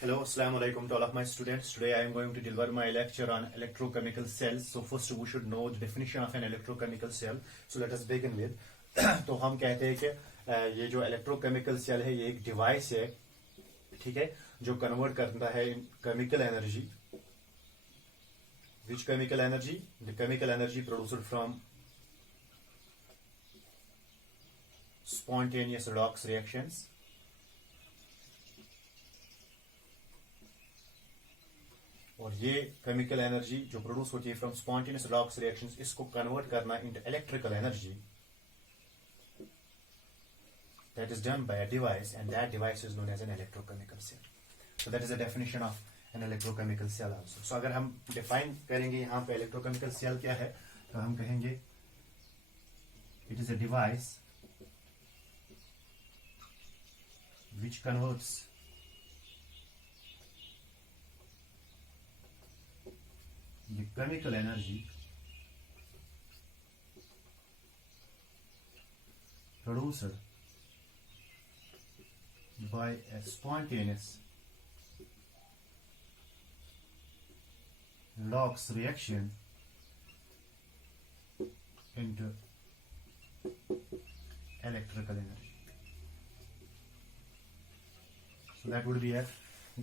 Hello, Assalamu alaikum to all of my students. Today I am going to deliver my lecture on electrochemical cells. So first we should know the definition of an electrochemical cell. So let us begin with. तो हम कहते हैं कि ये जो electrochemical cell है ये एक डिवाइस है, ठीक है, जो कन्वर्ट करता है chemical energy. Which chemical energy? The chemical energy produced from spontaneous redox reactions. और ये केमिकल एनर्जी जो प्रोड्यूस होती है फ्रॉम स्पॉन्टेनियस रिडॉक्स रिएक्शंस, इसको कन्वर्ट करना into electrical energy. That is done by a device and that device is known as an electrochemical cell. So that is the definition of an electrochemical cell also. So अगर हम define करेंगे यहाँ पे electrochemical cell क्या है, तो हम कहेंगे it is a device which converts the chemical energy produced by a spontaneous redox reaction into electrical energy. So that would be a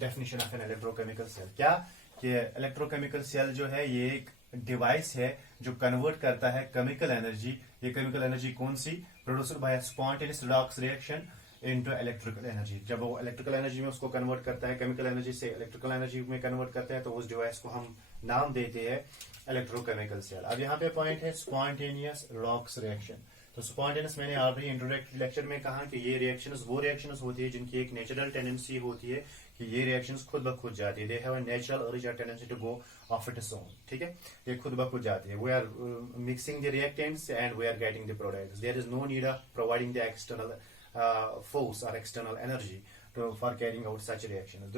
definition of an electrochemical cell. क्या कि इलेक्ट्रोकेमिकल सेल जो है ये एक डिवाइस है जो convert करता है केमिकल एनर्जी. ये केमिकल एनर्जी कौन सी? Produced by spontaneous redox reaction into electrical energy. जब वो इलेक्ट्रिकल एनर्जी में उसको कन्वर्ट करता है, केमिकल एनर्जी से इलेक्ट्रिकल एनर्जी में कन्वर्ट करता है, तो उस डिवाइस को हम नाम देते हैं इलेक्ट्रोकेमिकल सेल. अब यहाँ पे पॉइंट है स्पॉन्टेनियस रिडॉक्स रिएक्शन. तो स्पॉन्टेनियस मैंने ऑलरेडी इंट्रोडक्टरी लेक्चर में कहा कि ये रिएक्शंस वो रिएक्शंस होती है जिनकी एक नेचुरल टेंडेंसी होती है कि ये रिएक्शंस खुद ब खुद जाती है. They have a natural urge और tendency to go off its own. ठीक है, ये खुद ब खुद जाती है. We are mixing the reactants and we are getting the products. There is no need of providing the external force और external energy for carrying out such reactions.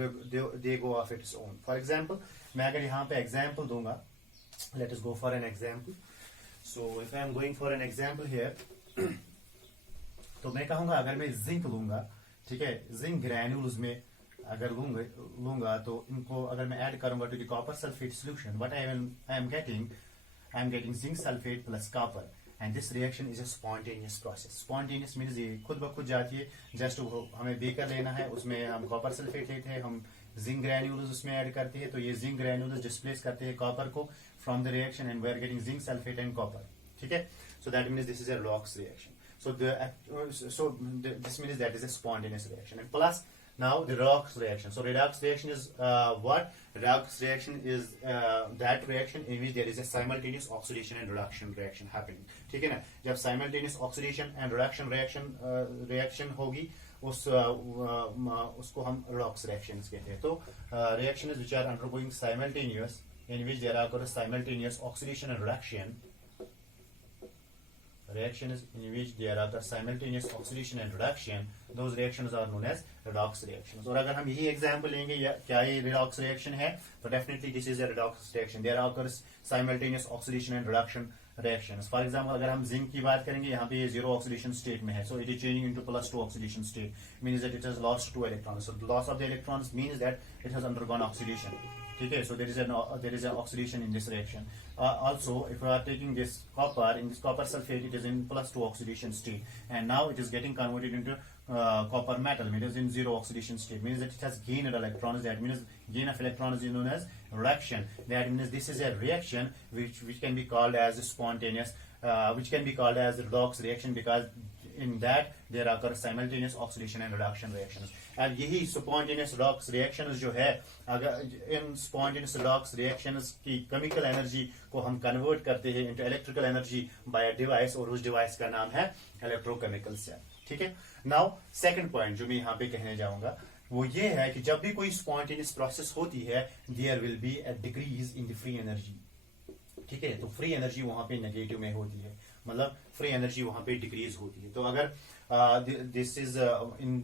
They go off its own. For example, मैं अगर यहाँ पे example दूंगा, let us go for an example. So if I am going for an example here, तो मैं कहूंगा अगर मैं जिंक लूंगा, ठीक है, जिंक ग्रैन्यूल्स में अगर लूंगा तो इनको अगर मैं ऐड करूंगा to the copper sulphate solution, what I am getting zinc sulphate plus copper and this reaction is a spontaneous process. Spontaneous means ये खुद ब खुद जाती है. जस्ट हमें बेकर लेना है, उसमें हम कॉपर सल्फेट लेते हैं, हम जिंक ग्रैन्यूल्स उसमें ऐड करते हैं, तो ये जिंक ग्रैन्यूल्स डिस्प्लेस करते हैं कॉपर को from the reaction and we are getting zinc sulphate and copper. ठीक है, so that means this is a redox reaction. So this means that is a spontaneous reaction. And plus now the redox reaction. So redox reaction is what? Redox reaction is that reaction in which there is a simultaneous oxidation and reduction reaction happening. ठीक है ना? जब simultaneous oxidation and reduction reaction होगी, उसको हम redox reactions कहते हैं. तो reactions which are undergoing simultaneous, in which there are simultaneous oxidation and reduction. Reactions in which there are simultaneous oxidation and reduction, those reactions are known as redox reactions. और अगर हम यही example लेंगे, क्या ये redox reaction है, तो definitely this is a redox reaction. There occurs simultaneous oxidation and reduction reactions. For example, अगर हम जिंक की बात करेंगे, यहाँ पे ये zero oxidation state में है, so it is changing into +2 oxidation state, means that it has lost 2 electrons. So the loss of the electrons means that it has undergone oxidation. ठीक है, so there is an oxidation in this reaction. Also, if we are taking this copper, in this copper sulfate, it is in +2 oxidation state, and now it is getting converted into copper metal. It is in zero oxidation state, means that it has gained electrons. That means gain of electrons is known as reduction. That means this is a reaction which can be called as spontaneous, which can be called as redox reaction, because in that there occur simultaneous oxidation and reduction reactions. अब यही spontaneous redox reactions जो है, अगर इन spontaneous redox reactions की chemical energy को हम convert करते हैं into electrical energy by a device, और उस device का नाम है electrochemical cell. ठीक है. Now second point जो मैं यहाँ पे कहने जाऊंगा वो ये है कि जब भी कोई spontaneous process होती है, there will be a decrease in the free energy. ठीक है, तो फ्री एनर्जी वहां पे नेगेटिव में होती है, मतलब फ्री एनर्जी वहां पे डिक्रीज होती है. तो अगर this is in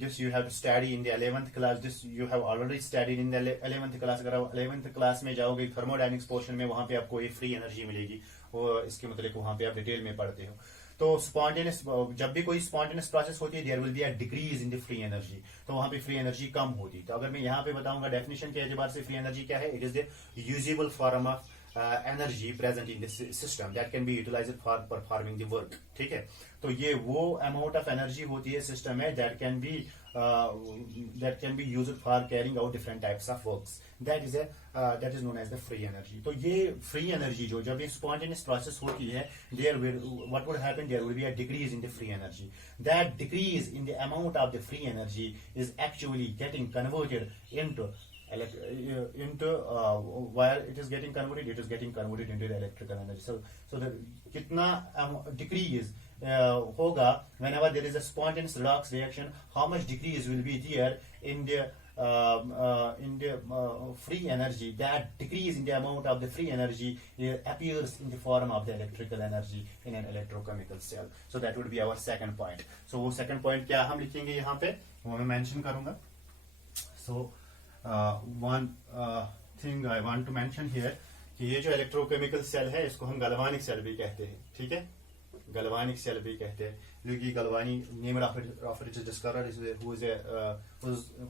this you have study in the 11th class, this you have already studied in the 11th class. अगर आप 11th क्लास में जाओगे थर्मोडायनेमिक्स पोर्शन में, वहां पे आपको ये फ्री एनर्जी मिलेगी, और इसके मतलब वहां पे आप डिटेल में पढ़ते हो. तो स्पॉन्टेनियस, जब भी कोई स्पॉन्टेनियस प्रोसेस होती है there will be a decrease in the free energy, तो वहां पे फ्री एनर्जी कम होती। तो अगर मैं यहाँ पे बताऊंगा डेफिनेशन के एतबार से फ्री एनर्जी क्या है, it is the usable form of energy present in this system that can be utilised for performing the work. ठीक है, तो ये वो अमाउंट ऑफ एनर्जी होती है सिस्टम में that can be used for carrying out different types of works, that is known as the free energy. तो ये फ्री एनर्जी जो जब ये स्पॉन्टेनियस प्रोसेस होती है, there will what would happen, there will be a decrease in the free energy. That decrease in the amount of the free energy is actually getting converted into where it is getting converted, into the electrical energy. So the kitna decrease hoga whenever there is a spontaneous redox reaction, how much decrease will be there in the free energy. That decrease in the amount of the free energy appears in the form of the electrical energy in an electrochemical cell. So that would be our second point. So वो second point क्या हम लिखेंगे यहाँ पे, वो मैं mention करूंगा. So one thing I want to mention here कि ये जो इलेक्ट्रोकेमिकल सेल है इसको हम गलवानिक सेल भी कहते हैं। ठीक है, गलवानिक सेल भी कहते हैं। Luigi Galvani, name of it discover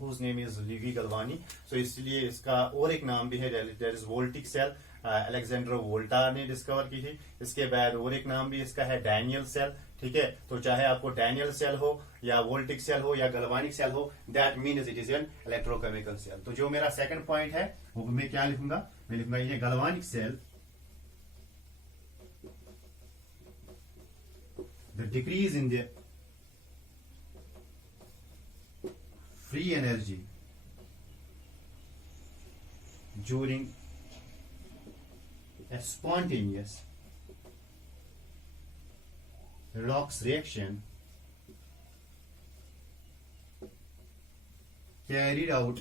whose name is Luigi Galvani. So इसलिए इसका और एक नाम भी है, there is voltaic cell, Alexander Volta ने डिस्कवर की थी। इसके बाद और एक नाम भी इसका है डैनियल सेल। ठीक है, तो चाहे आपको डैनियल सेल हो या वोल्टिक सेल हो या गलवानिक सेल हो, that means it is an electrochemical cell. तो जो मेरा सेकंड पॉइंट है वो मैं क्या लिखूंगा, मैं लिखूंगा ये galvanic cell, the decrease in the free energy during a spontaneous redox reaction carried out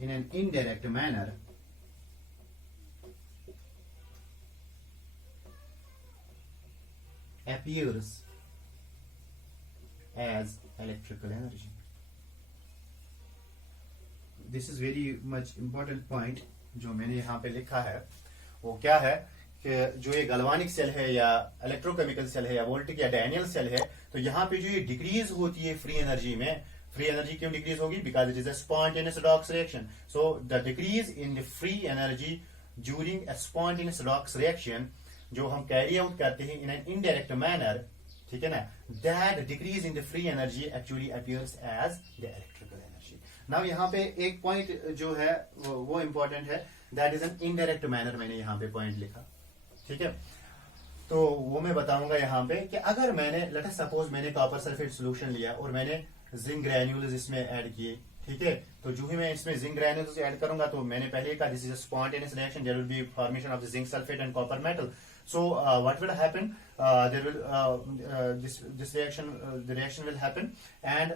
in an indirect manner appears as electrical energy. This is very much important point जो मैंने यहाँ पे लिखा है। वो क्या है कि जो ये गलवानिक सेल है या इलेक्ट्रोकेमिकल सेल है या वोल्टिक या डैनियल सेल है, तो यहाँ पे जो ये डिक्रीज होती है फ्री एनर्जी में, फ्री एनर्जी क्यों डिक्रीज होगी, because it is a spontaneous redox reaction. So the decrease in the free energy during a spontaneous redox reaction जो हम कैरी आउट करते हैं in an indirect manner, ठीक है ना, that decrease in the free energy actually appears as the electrical energy. Now यहाँ पे एक पॉइंट जो है वो इंपॉर्टेंट है, that is an indirect manner, मैंने यहाँ पे पॉइंट लिखा। ठीक है, तो वो मैं बताऊंगा यहाँ पे कि अगर मैंने लेट अस सपोज मैंने कॉपर सल्फेट सोल्यूशन लिया और मैंने जिंक ग्रैन्यूल्स इसमें ऐड किए। ठीक है, तो जो ही मैं इसमें जिंक ग्रैन्यूल्स ऐड करूंगा, तो मैंने पहले कहा this is a spontaneous reaction, there will be formation of the zinc sulphate and copper metal. So what will happen, there will this reaction, the reaction will happen, and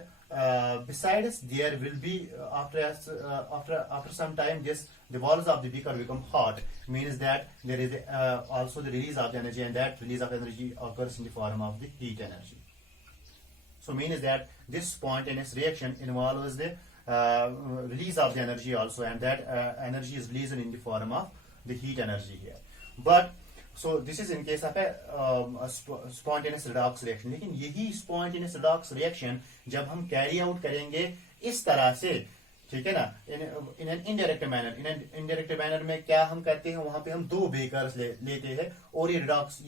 besides there will be after some time the walls of the beaker become hot, means that there is also the release of the energy, and that release of energy occurs in the form of the heat energy. So means that this spontaneous reaction involves the release of the energy also, and that energy is released in the form of the heat energy here. But so this is in case of a spontaneous redox reaction. लेकिन यही spontaneous redox reaction जब हम carry out करेंगे इस तरह से, ठीक है ना, in an indirect manner, in an indirect manner में क्या हम करते हैं, वहां पे हम दो बेकर्स लेते हैं और ये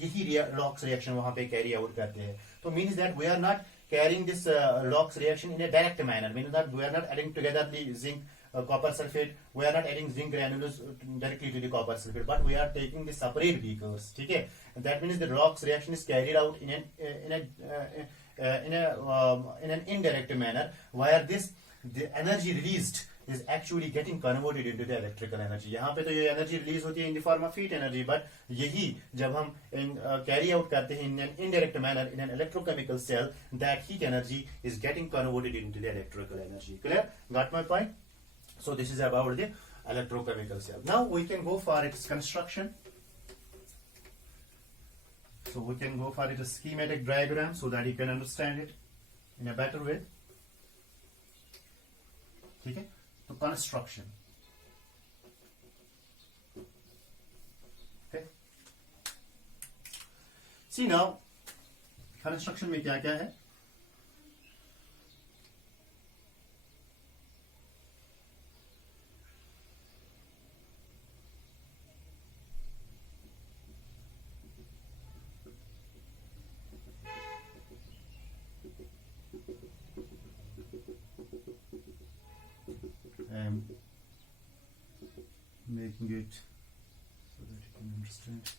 यही redox reaction वहां पे कैरी आउट करते हैं. तो means that we are not carrying this redox reaction in a direct manner, means that we are not adding together the zinc copper sulfate, we are not adding zinc granules directly to the copper sulfate, but we are taking the separate beakers. ठीक है, that means the redox reaction is carried out in an indirect manner, where the energy released is actually getting converted into the electrical energy. यहाँ पे तो ये energy release होती है in the form of heat energy, but यही जब हम carry out करते हैं in an indirect manner in an electrochemical cell, that heat energy is getting converted into the electrical energy. Clear? Got my point? So this is about the electrochemical cell. Now we can go for its construction. So we can go for its schematic diagram so that you can understand it in a better way. ठीक है, तो construction. Okay. सी now construction में क्या क्या है. I am making it so that you can understand.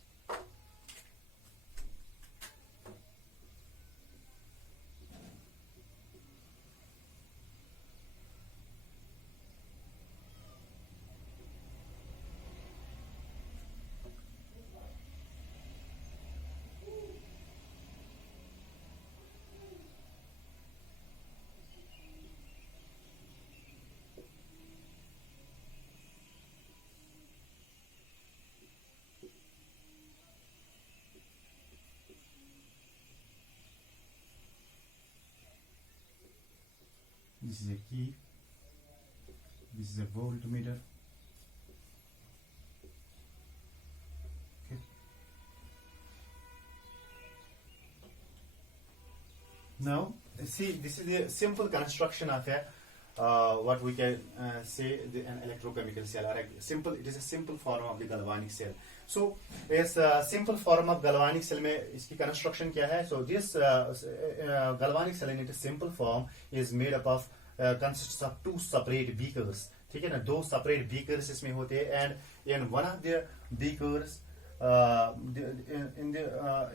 This is a key. This is a voltmeter. Okay. Now, see, this is the simple construction of a what we can say an electrochemical cell. Or it is a simple form of the galvanic cell. So, इस simple form of galvanic cell में इसकी construction क्या है? So, this galvanic cell in its simple form is made up of consists of two separate beakers. ठीक है ना, दो separate beakers इसमें होते हैं, and in one of the beakers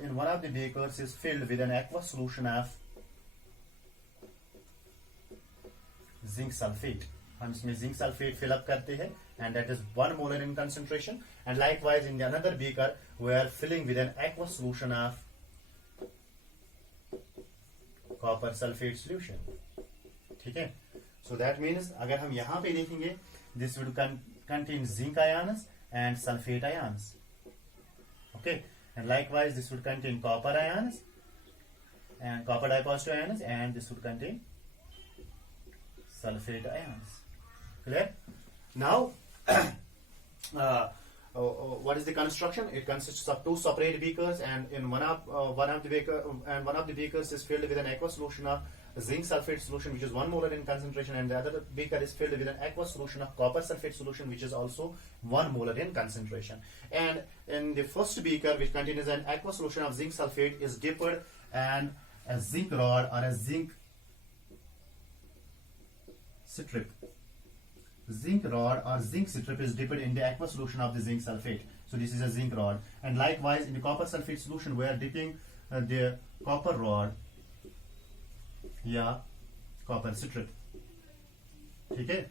in one of the beakers is filled with an aqueous solution of zinc sulfate. हम इसमें zinc sulfate fill up करते हैं, and that is 1 molar in concentration. And likewise in the another beaker we are filling with an aqueous solution of copper sulfate solution. ठीक है. So that means अगर हम यहाँ पे देखेंगे, this would contain zinc ions and sulfate ions. Okay. And likewise this would contain copper ions and copper dipositive ions, and this would contain sulfate ions. Clear? Now, what is the construction? It consists of two separate beakers, and in one of the beakers is filled with an aqueous solution of zinc sulfate solution, which is 1 molar in concentration, and the other beaker is filled with an aqueous solution of copper sulfate solution, which is also 1 molar in concentration. And in the first beaker, which contains an aqueous solution of zinc sulfate, is dipped, and a zinc rod or a zinc strip. Zinc rod or zinc strip is dipped in the aqueous solution of the zinc sulfate. So this is a zinc rod. And likewise in the copper sulfate solution we are dipping the copper rod या copper strip. ठीक है.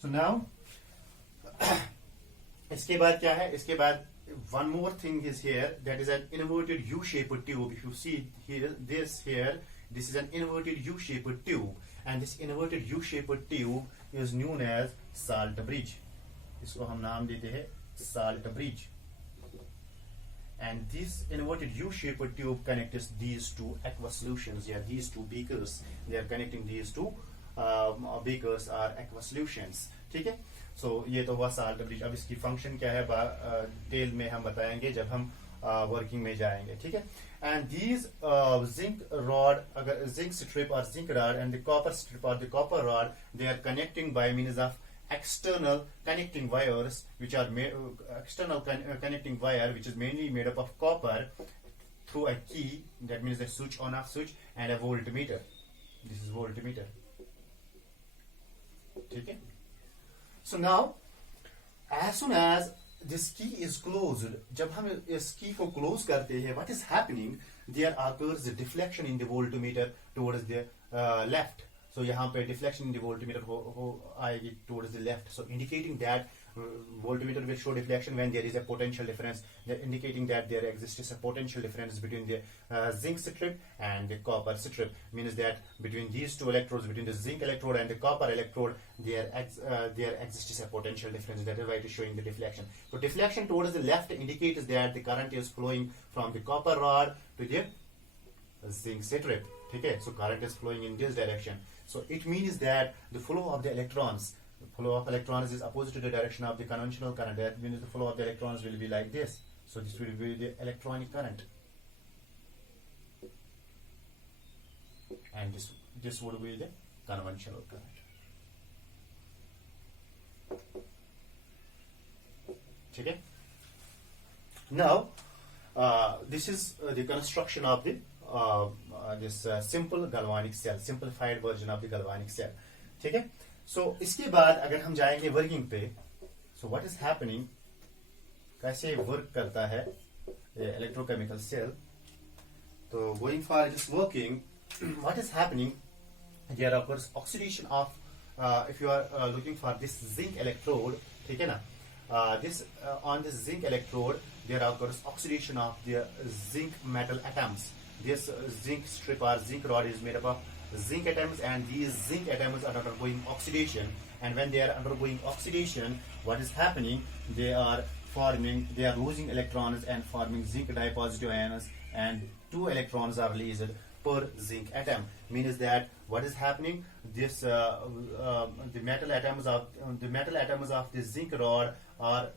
So now इसके बाद क्या है? इसके बाद one more thing is here, that is an inverted U-shaped tube. If you see here, this is an inverted U-shaped tube, and this inverted U-shaped tube is known as salt bridge. इसको हम नाम देते हैं salt bridge. And this inverted U-shaped tube connects these two aqueous solutions. Yeah, these two beakers. They are connecting these two beakers are aqueous solutions. ठीक है. So ये तो हुआ salt bridge. अब इसकी function क्या है डिटेल में हम बताएंगे जब हम वर्किंग में जाएंगे. ठीक है. And these zinc rod, zinc strip or zinc rod, and the copper strip or the copper rod, they are connecting by means of external connecting wires, which are connecting wire, which is mainly made up of copper, through a key, that means a switch on off switch, and a voltmeter. This is voltmeter. Okay. So now, as soon as this key is closed, जब हम इस key को close करते हैं, what is happening? There occurs a deflection in the voltmeter towards the left. So यहाँ पे deflection in the voltmeter आएगी towards the left. So indicating that voltmeter will show deflection when there is a potential difference, indicating that there exists a potential difference between the zinc strip and the copper strip. Means that between these two electrodes, between the zinc electrode and the copper electrode, there exists a potential difference. That is why it is showing the deflection. So deflection towards the left indicates that the current is flowing from the copper rod to the zinc strip. Okay, so current is flowing in this direction. So it means that the flow of the electrons is opposite to the direction of the conventional current. That means the flow of the electrons will be like this. So this will be the electronic current. and this would be the conventional current. Okay. Now this is the construction of the this simple galvanic cell, simplified version of the galvanic cell. ठीक है. So इसके बाद अगर हम जाएंगे working पे, so what is happening, कैसे work करता है electrochemical cell. So going for this working, what is happening, there occurs oxidation of if you are looking for this zinc electrode, ठीक है ना, this on this zinc electrode there occurs oxidation of the zinc metal atoms. This zinc strip or zinc rod is made up of zinc atoms, and these zinc atoms are undergoing oxidation, and when they are undergoing oxidation, what is happening, they are losing electrons and forming zinc dipositive ions, and 2 electrons are released per zinc atom. Means that what is happening, this the metal atoms of the zinc rod are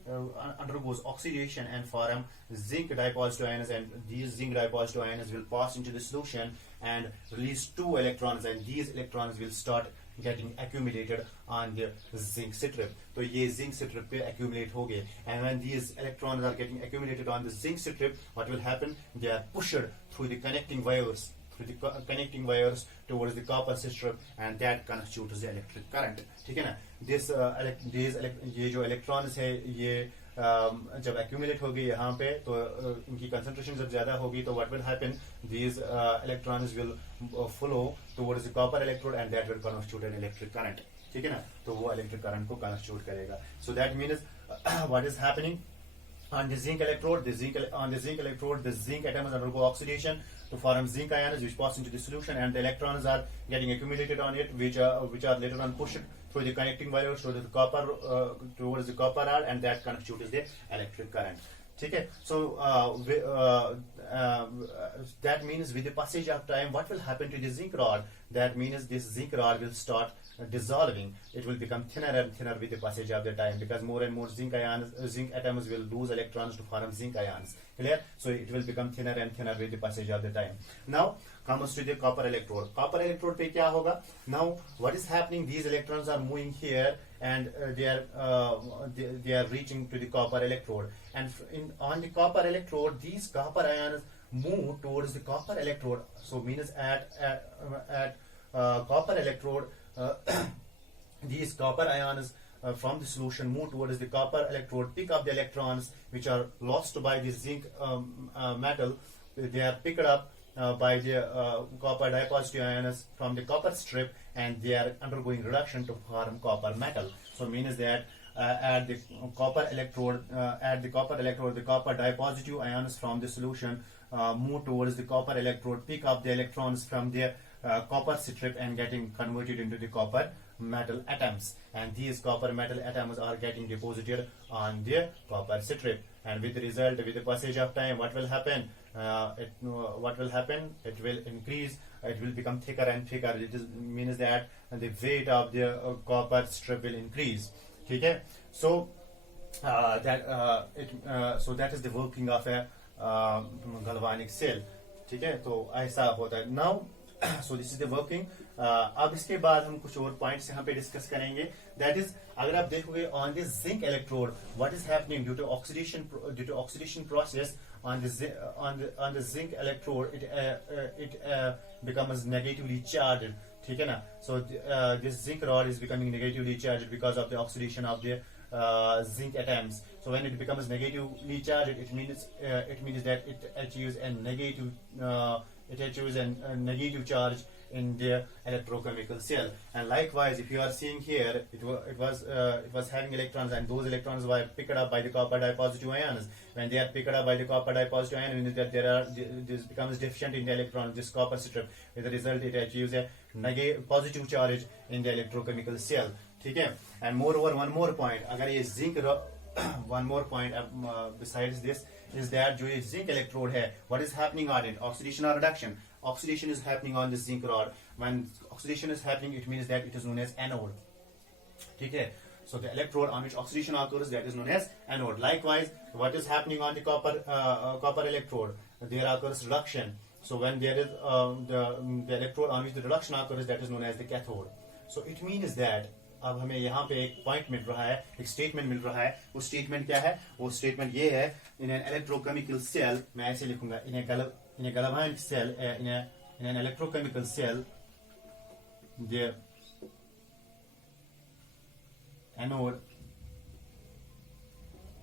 undergoes oxidation and form zinc dipositive ions, and these zinc dipositive ions will pass into the solution and release 2 electrons, and these electrons will start getting accumulated on the zinc strip. So ये zinc strip पे accumulate हो गए, and when these electrons are getting accumulated on the zinc strip, what will happen? They are pushed through the connecting wires towards the copper strip, and that constitutes the electric current. ठीक है ना. ये जो electrons है ये जब accumulate होगी यहाँ पे, तो इनकी concentration जब ज़्यादा होगी, तो what will happen? These electrons will flow towards the copper electrode, and that will constitute an electric current. ठीक है ना. तो वो electric current को constitute करेगा. So that means what is happening on the zinc electrode? The zinc atoms undergo oxidation to form zinc ions, which pass into the solution, and the electrons are getting accumulated on it, which are later on pushed through the connecting wires towards the copper rod, and that constitutes the electric current. ठीक है. So that means with the passage of time, what will happen to the zinc rod? That means this zinc rod will start dissolving. It will become thinner and thinner with the passage of the time, because more and more zinc atoms will lose electrons to form zinc ions. Clear? So it will become thinner and thinner with the passage of the time. Now comes to the copper electrode. Copper electrode पे क्या होगा? Now what is happening? These electrons are moving here, and they are reaching to the copper electrode, and on the copper electrode, these copper ions move towards the copper electrode. So means at copper electrode, these copper ions from the solution move towards the copper electrode, pick up the electrons which are lost by the zinc metal. They are picked up by the copper dipositive ions from the copper strip, and they are undergoing reduction to form copper metal. So means that at the copper electrode, the copper dipositive ions from the solution move towards the copper electrode, pick up the electrons from the copper strip, and getting converted into the copper metal atoms, and these copper metal atoms are getting deposited on the copper strip, and with the result, with the passage of time, what will happen? It will increase. It will become thicker and thicker. It means that the weight of the copper strip will increase. Okay. So that is the working of a galvanic cell. Okay. तो ऐसा होता है. Now so this is the working. अब इसके बाद हम कुछ और पॉइंट्स यहाँ पे डिस्कस करेंगे. That is, अगर आप देखोगे on this zinc electrode, what is happening due to oxidation process on the zinc electrode, it becomes negatively charged. ठीक है ना. So this zinc rod is becoming negatively charged because of the oxidation of the zinc atoms. So when it becomes negatively charged, it means that it achieves a negative charge in the electrochemical cell. And likewise, if you are seeing here, it was having electrons, and those electrons were picked up by the copper dipositive ions. When they are picked up by the copper dipositive ions, means that this becomes deficient in the electron, this copper strip. With the result, it achieves a positive charge in the electrochemical cell. ठीक है. And moreover, one more point, अगर ये zinc one more point besides this is that जो ये zinc electrode है, what is happening on it? Oxidation or reduction? Oxidation is happening on the zinc rod. When oxidation is happening, it means that it is known as anode. ठीक है. So the electrode on which oxidation occurs, that is known as anode. Likewise, what is happening on the copper electrode? There occurs reduction. So when there is the electrode on which the reduction occurs, that is known as the cathode. So it means that अब हमें यहाँ पे एक point मिल रहा है, एक statement मिल रहा है. वो स्टेटमेंट क्या है? वो स्टेटमेंट ये है, इन एन इलेक्ट्रोकेमिकल सेल, मैं ऐसे लिखूंगा, इन ए galvanic cell, in an electrochemical cell, the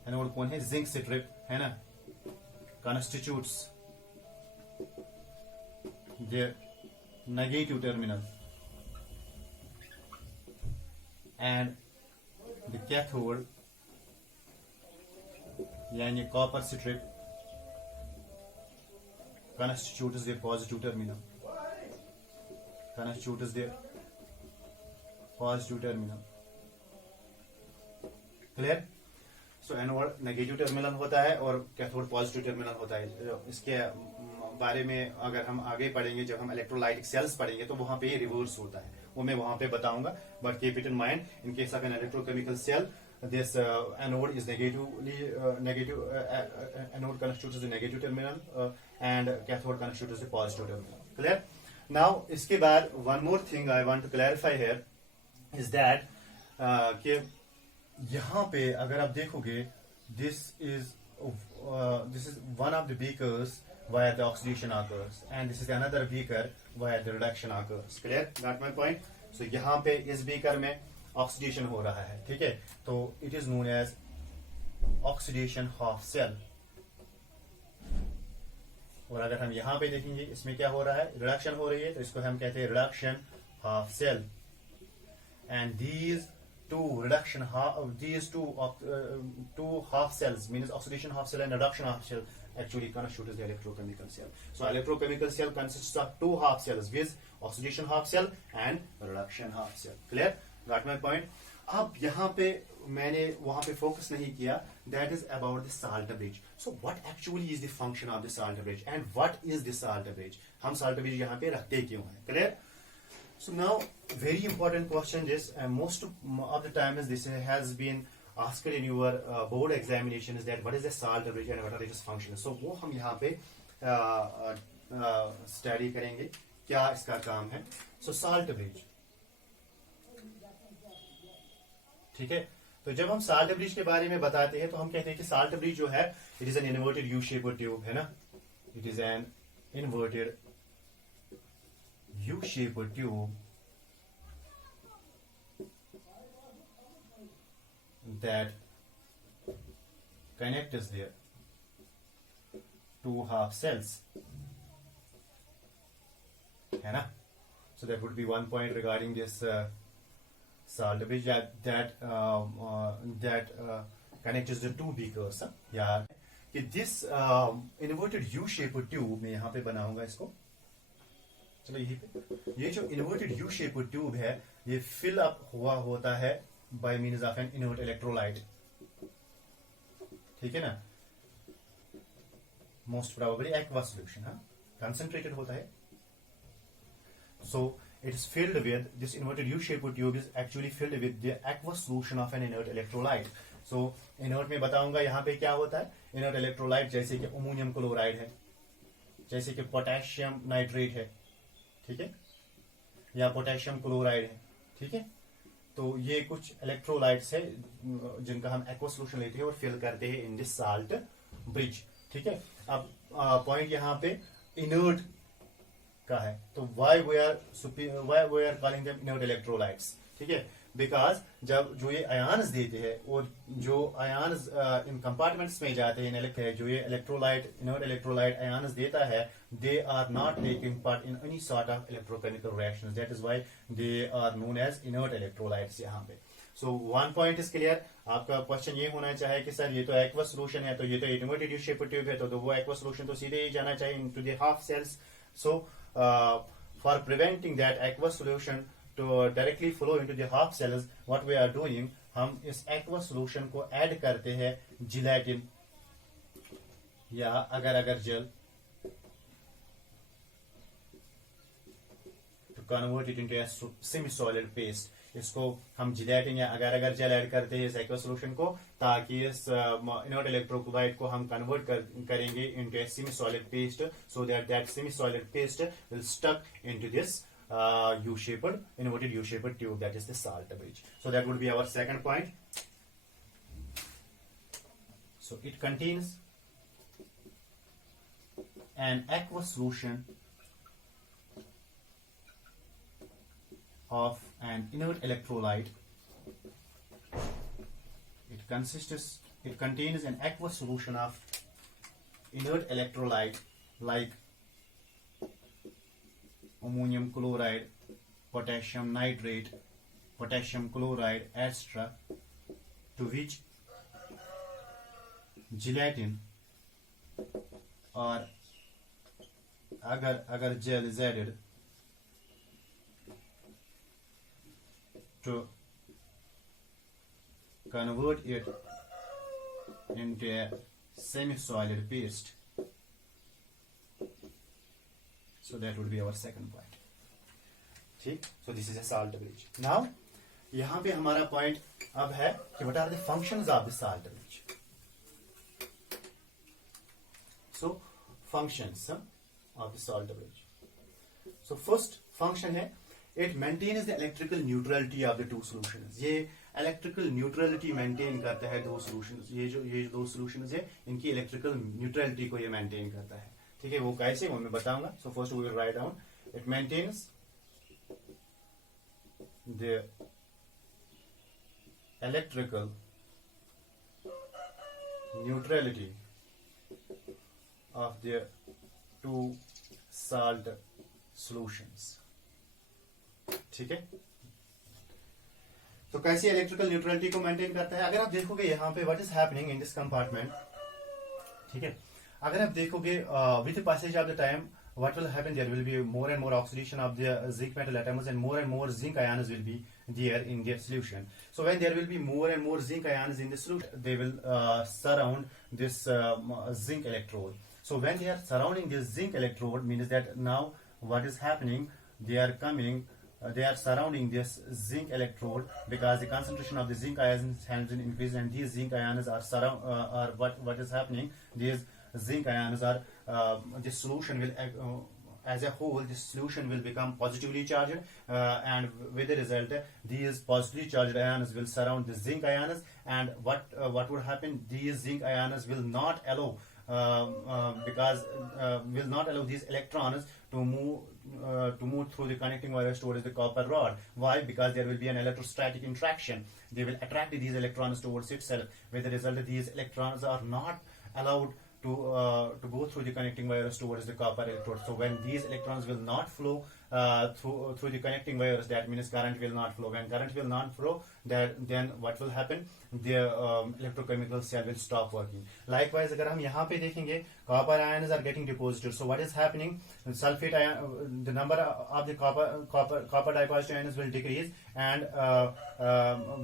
anode कौन है? जिंक स्ट्रिप है ना, constitutes the negative terminal and the cathode यानी copper strip constitutes the positive terminal. Clear? So anode negative terminal होता है और कैथोड पॉजिटिव टर्मिनल होता है. इसके बारे में अगर हम आगे पढ़ेंगे, जब हम इलेक्ट्रोलाइटिक सेल्स पढ़ेंगे, तो वहां पे ये रिवर्स होता है, वो मैं वहां पे बताऊंगा. But keep it in mind, in case of an electrochemical cell, this anode is negative anode constitutes the negative terminal and cathode constitutes the positive terminal. Clear? Now इसके बाद one more thing I want to clarify here is that कि यहाँ पे अगर आप देखोगे, this is one of the beakers where the oxidation occurs and this is another beaker where the reduction occurs. Clear? Got my point? So यहाँ पे इस beaker में ऑक्सीडेशन हो रहा है, ठीक है, तो it is known as oxidation half cell. और अगर हम यहां पे देखेंगे, इसमें क्या हो रहा है? रिडक्शन हो रही है, तो इसको हम कहते हैं reduction half cell. And these two half cells means oxidation half cell and reduction half cell actually constitutes the electrochemical cell. So electrochemical cell consists of two half cells, with oxidation half cell and reduction half cell. Clear? Got my point? अब यहाँ पे मैंने वहां पे focus नहीं किया. That is about the salt bridge. So what actually is the function of the salt bridge and what is the salt bridge? हम salt bridge यहाँ पे रखते क्यों हैं? Clear? So now very important question is, and most of the time is this has been asked in your board examination, is that what is the salt bridge and what are its functions? So वो हम यहाँ पे study करेंगे, क्या इसका काम है. So salt bridge, ठीक है. तो जब हम साल्ट ब्रिज के बारे में बताते हैं, तो हम कहते हैं कि साल्ट ब्रिज जो है, it is an inverted U shaped tube, है ना. It is an inverted U shaped tube that connects their two half cells, है ना. So that would be one point regarding this salt bridge that connects the two beakers. या कि this inverted U-shaped tube मैं यहाँ पे बनाऊंगा इसको. चलो यही पे, ये जो inverted U-shaped tube है, ये fill up हुआ होता है by means of an inert electrolyte. ठीक है ना. Most probably aqueous solution, हाँ, concentrated होता है. So it is filled with, this inverted U-shaped tube is actually filled with the aqueous solution of an inert electrolyte. So inert में बताऊंगा यहाँ पे क्या होता है. inert electrolyte जैसे कि अमोनियम क्लोराइड है, जैसे कि पोटेशियम नाइट्रेट है, ठीक है, या पोटेशियम क्लोराइड है, ठीक है. तो ये कुछ इलेक्ट्रोलाइट्स है जिनका हम एक्वस सोल्यूशन लेते हैं और फिल करते हैं इन दिस साल्ट ब्रिज, ठीक है. अब पॉइंट यहाँ पे इनर्ट का है, तो why we are calling them inert electrolytes, ठीक है. बिकॉज जब जो ये आयन्स देते हैं और जो आयन्स इन कंपार्टमेंट्स में जाते हैं, जो ये इलेक्ट्रोलाइट, इनर्ट इलेक्ट्रोलाइट आयन्स देता है, they are not taking part in any sort of electrochemical reactions. That is why they are known as inert electrolytes यहाँ पे. So one point is clear. आपका क्वेश्चन ये होना चाहिए कि सर ये तो एक्वस सोल्यूशन है, तो ये तो इन्वर्टेड शेप्ड ट्यूब है, तो वो एक्वस सोल्यूशन तो सीधे ही जाना चाहिए into the half cells. So for preventing that aqueous solution to directly flow into the half cells, what we are doing, हम इस aqueous solution को ऐड करते हैं जिलेटिन या अगर जल to convert it into a semi-solid paste. इसको हम जिलेटिन या अगर अगर जेल ऐड करते हैं इस एक्वस सोल्यूशन को, ताकि इस इनर्ट इलेक्ट्रोक्लोराइड को हम कन्वर्ट करेंगे into a semi solid paste, so that semi solid paste will stuck into this inverted U-shaped tube, that is the salt bridge. So that would be our second point. So it contains an aqueous solution of an inert electrolyte. It contains an aqueous solution of inert electrolyte like ammonium chloride, potassium nitrate, potassium chloride, etc., to which gelatin or agar gel is added to convert it into a semi-solid paste. So that would be our second point. ठीक, so this is a salt bridge. Now यहाँ पे हमारा point अब है कि what are the functions of the salt bridge? So functions of the salt bridge. So first function है it maintains the electrical neutrality of the two solutions. ये electrical neutrality maintain करता है दो solutions. ये दो solutions है, इनकी electrical neutrality को ये maintain करता है. ठीक है, वो कैसे वो मैं बताऊंगा. So first we will write down. It maintains the electrical neutrality of the two salt solutions. ठीक है, तो कैसे इलेक्ट्रिकल न्यूट्रलिटी को मेंटेन करता है. अगर आप देखोगे यहाँ पे what is happening in this compartment, ठीक है, अगर आप देखोगे with the passage of the time what will happen, there will be more and more oxidation of the zinc metal atoms and more zinc ions will be there in their solution. So when there will be more and more zinc ions in the solution, they will surround this zinc electrode. So when they are surrounding this zinc electrode, means that now what is happening, they are coming they are surrounding this zinc electrode because the concentration of the zinc ions has been increased, and these zinc ions are what is happening, these zinc ions are this solution will as a whole, this solution will become positively charged, and with the result these positively charged ions will surround the zinc ions, and what would happen, these zinc ions will not allow will not allow these electrons to move through the connecting wires towards the copper rod. Why? Because there will be an electrostatic interaction. They will attract these electrons towards itself. With the result, these electrons are not allowed to go through the connecting wires towards the copper electrode. So when these electrons will not flow through the connecting wires, that means current will not flow. When current will not flow, then what will happen? The electrochemical cell will stop working. Likewise, अगर हम यहाँ पे देखेंगे, copper ions are getting deposited. So what is happening? Sulfate ion, the number of the copper deposited ions will decrease, and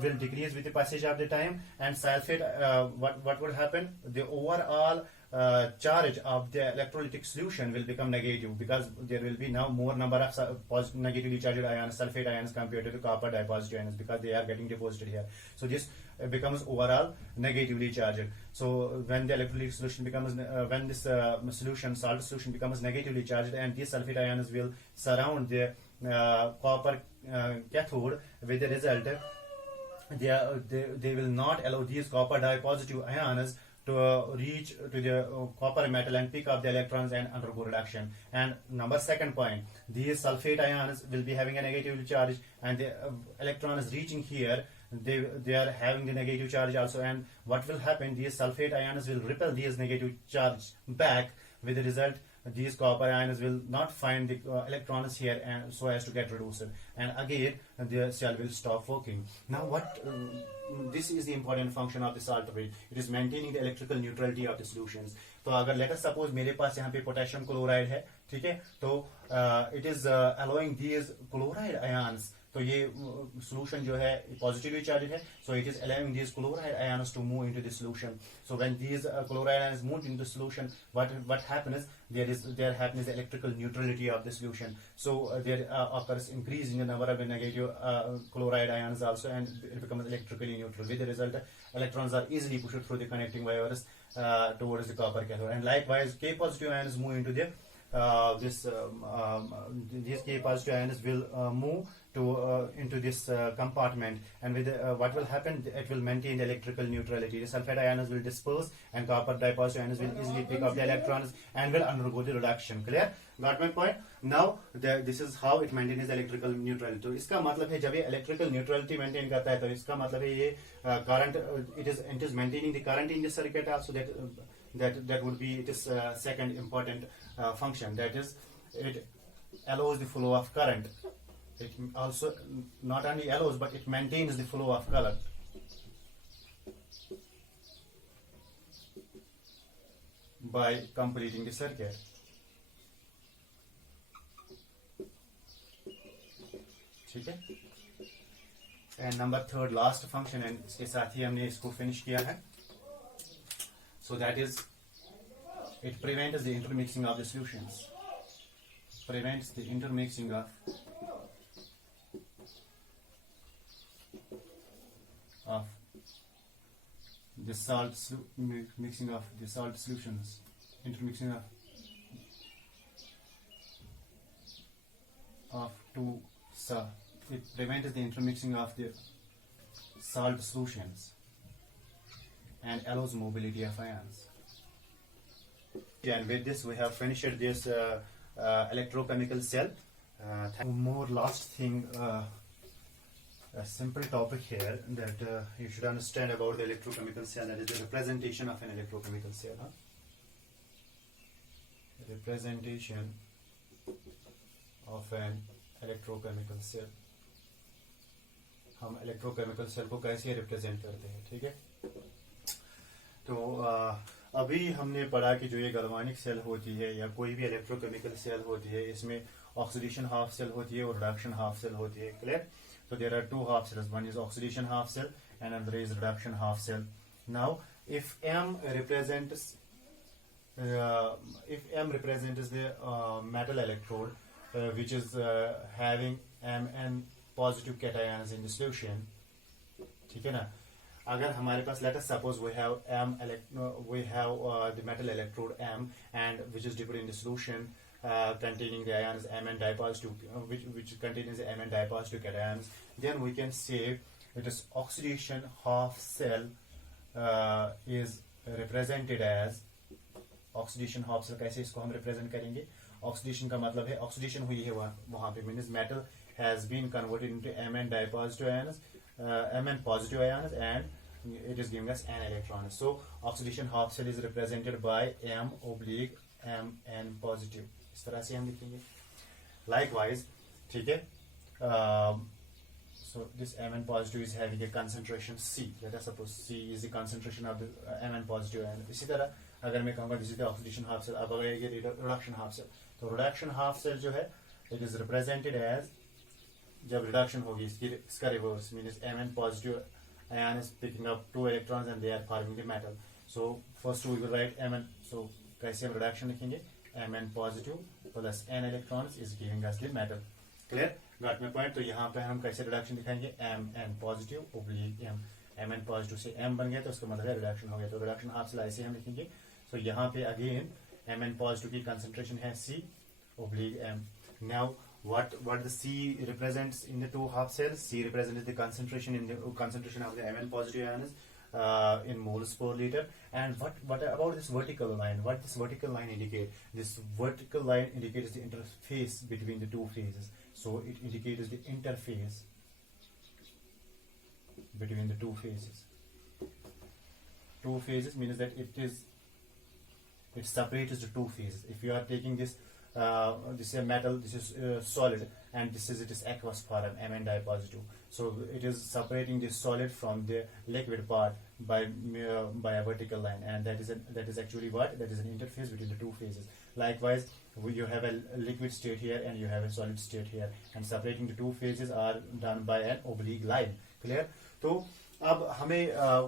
will decrease with the passage of the time. And sulfate, what would happen? The overall charge of the electrolytic solution will become negative, because there will be now more number of negatively charged ions, sulfate ions, compared to the copper deposited ions, because they are getting deposited here. So this becomes overall negatively charged. So when the electrolytic solution becomes when this salt solution becomes negatively charged, and these sulfate ions will surround the copper cathode, with the result they will not allow these copper positive ions to reach to the copper metal and pick up the electrons and undergo reduction. And second point, these sulfate ions will be having a negative charge, and the electrons reaching here, they are having the negative charge also. And what will happen, these sulfate ions will repel these negative charge back, with the result these copper ions will not find the electrons here, and so as to get reduced, and again the cell will stop working. Now this is the important function of the salt bridge. It is maintaining the electrical neutrality of the solutions. तो अगर let us suppose मेरे पास यहाँ पे potassium chloride है, ठीक है, तो it is allowing these chloride ions तो ये solution जो है positively charged है, so it is allowing these chloride ions to move into the solution. So when these chloride ions move into the solution, what happens? There happens the electrical neutrality of the solution. So there occurs increase in the number of the negative chloride ions also, and it becomes electrically neutral. With the result, electrons are easily pushed through the connecting wires towards the copper cathode. And likewise, K positive ions move into the these K positive ions will move to into this compartment, and with what will happen, it will maintain the electrical neutrality. The sulfide ions will disperse and copper dipositive ions will easily pick up the electrons and will undergo the reduction. Clear? Got my point? Now this is how it maintains electrical neutrality. तो इसका मतलब है जब ये electrical neutrality maintain करता है तो इसका मतलब है ये current it is maintaining the current in the circuit also. That would be its second important function. That is, it allows the flow of current. It also not only allows but it maintains the flow of current by completing the circuit. ठीक है? And number third last function, and इसके साथ ही हमने इसको finish किया है. So that is, it prevents the intermixing of the solutions. Prevents the intermixing of the mixing of the salt solutions. Intermixing of two. It prevents the intermixing of the salt solutions and allows mobility of ions. And with this we have finished this electrochemical cell. More last thing, a simple topic here that you should understand about the electrochemical cell, that is the representation of an electrochemical cell. Representation of an electrochemical cell. हम electrochemical cell को कैसे represent करते हैं, ठीक है? तो अभी हमने पढ़ा कि जो ये गैल्वेनिक सेल होती है या कोई भी इलेक्ट्रोकेमिकल सेल होती है, इसमें ऑक्सीडेशन हाफ सेल होती है और रिडक्शन हाफ सेल होती है. क्लियर? तो there are two half cells, one is oxidation half cell and another is reduction half cell. Now if M represents the metal electrode which is having Mn positive cations in the solution, ठीक है ना? अगर हमारे पास let us suppose we have the metal electrode M and which is dipped in the solution containing the ions Mn dipositive, which contains the Mn dipositive cations, then we can say it is oxidation half cell is represented as oxidation half cell. कैसे इसको हम represent करेंगे? Oxidation का मतलब है oxidation हुई है वहाँ पे, means metal has been converted into Mn dipositive ions, Mn positive ions, and it is giving us n electrons. So oxidation half cell is represented by M oblique Mn positive. इस तरह से हम लिखेंगे. Likewise, ठीक है? So this Mn positive is having a concentration C. Let us suppose C is the concentration of the Mn positive ion. इसी तरह अगर मैं कहूँगा this is the oxidation half cell, अब अगर ये reduction half cell, तो reduction half cell जो है it is represented as, जब reduction होगी इसका reverse, means Mn positive ion is picking up 2 electrons and they are forming the metal. So first we will write Mn. So कैसे हम reduction लिखेंगे? Mn positive plus n electrons is giving us the metal. Clear? Got my point? तो यहाँ पे हम कैसे reduction दिखाएंगे? Mn positive oblique M. Mn positive से M बन गया तो उसका मतलब है reduction हो गया. तो reduction half cell ऐसे हम लिखेंगे. So यहाँ पे again Mn positive की concentration है C oblique M. Now what the C represents in the two half cells? C represents the concentration of the Mn positive ions in moles per liter. And what about this vertical line? What this vertical line indicate? This vertical line indicates the interface between the two phases. So it indicates the interface between the two phases. Two phases means that it separates the two phases. If you are taking this is a metal, this is solid, and it is aqueous form, Mn dipositive. So it is separating the solid from the liquid part by a vertical line, and that is actually what? That is an interface between the two phases. Likewise, you have a liquid state here and you have a solid state here, and separating the two phases are done by an oblique line. Clear? तो अब हमें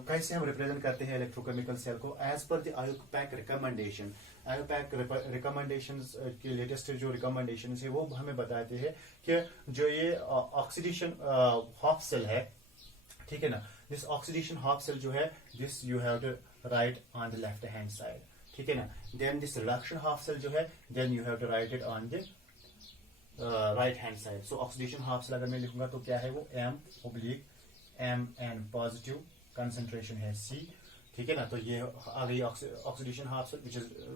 कैसे हम represent करते हैं electrochemical cell को as per the IUPAC recommendation. IUPAC recommendation के latest जो रिकमेंडेशन है वो हमें बताते हैं कि जो ये ऑक्सीडेशन हाफ सेल है, ठीक है ना, दिस ऑक्सीडेशन हाफ सेल जो है this you have to write on the left hand side, ठीक है ना. Then this reduction half cell जो है then you have to write it on the right hand side. So oxidation half cell अगर मैं लिखूंगा तो क्या है वो M एन पॉजिटिव, कंसंट्रेशन है C, ठीक है ना. तो ये आ गई oxidation half cell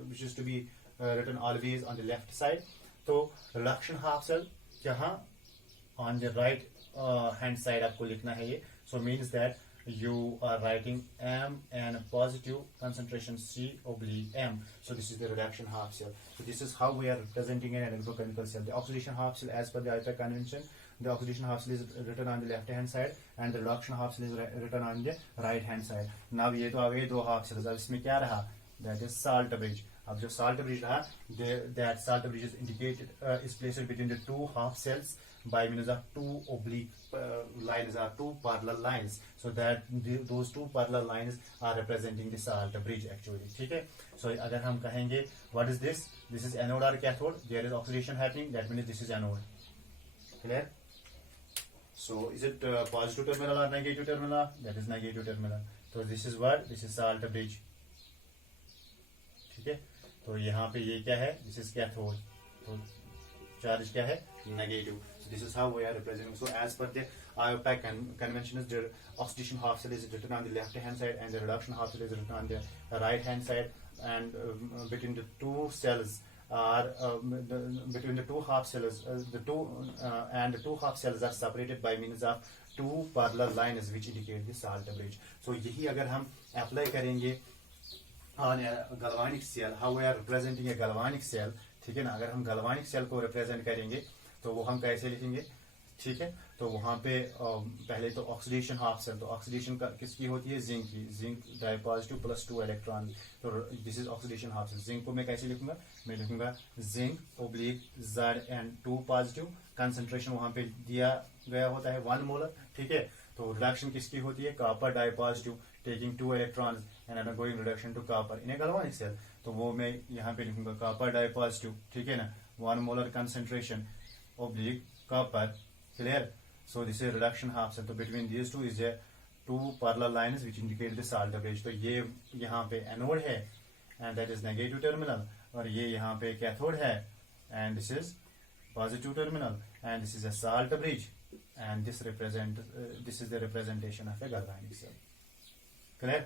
which is to be written always on the left side. तो रिडक्शन हाफ सेल जहां on the right hand side आपको लिखना है ये. So means that you are writing M and positive, concentration C oblique M. So this is the reduction half cell. So this is how we are representing an electrochemical cell. The oxidation half cell, as per the IUPAC convention, the oxidation half cell is written on the left hand side and the reduction half cell is written on the right hand side. Now ये तो आ गए दो half cells. अब इसमें क्या रहा? That is salt bridge. अब जो salt bridge रहा, that salt bridge is indicated, is placed between the two half cells by means of two oblique lines or two parallel lines, so that those two parallel lines are representing the salt bridge actually. ठीक है. So अगर हम कहेंगे what is this? This is anode or cathode. There is oxidation happening. That means this is anode. Clear? So is it positive terminal or negative terminal? That is negative terminal. So this is what? This is salt bridge. ठीक है. तो यहाँ पे ये क्या है? This is cathode. तो charge क्या है? Negative. So this is how we are representing. So as per the IUPAC convention, the oxidation half cell is written on the left hand side and the reduction half cell is written on the right hand side, and between the two cells are between the two half cells the two half cells are separated by means of two parallel lines which indicate the salt bridge. So यही अगर हम apply करेंगे on a galvanic cell, how we are representing a galvanic cell, ठीक है ना. अगर हम galvanic cell को represent करेंगे तो वो हम कैसे लिखेंगे, ठीक है. तो वहां पे पहले तो ऑक्सीडेशन हाफ सेल, तो ऑक्सीडेशन का किसकी होती है? जिंक की. Zinc dipositive plus 2 electron. तो this is oxidation half cell. Zinc को मैं कैसे लिखूंगा? मैं लिखूंगा zinc oblique Zn2 positive. Concentration वहां पे दिया गया होता है 1 मोलर, ठीक है. तो रिडक्शन किसकी होती है? Copper dipositive taking 2 electrons and undergoing reduction to copper in a galvanic cell. तो वो मैं यहाँ पे लिखूंगा कॉपर डाइपॉजिटिव, ठीक है ना, 1 molar concentration oblique copper. Clear? So this is reduction half cell. So between these two is a two parallel lines which indicate the salt bridge. तो ये यहाँ पे anode है and that is negative terminal, और ये यहाँ पे cathode है and this is positive terminal, and this is a salt bridge, and this is the representation of a galvanic cell. Clear?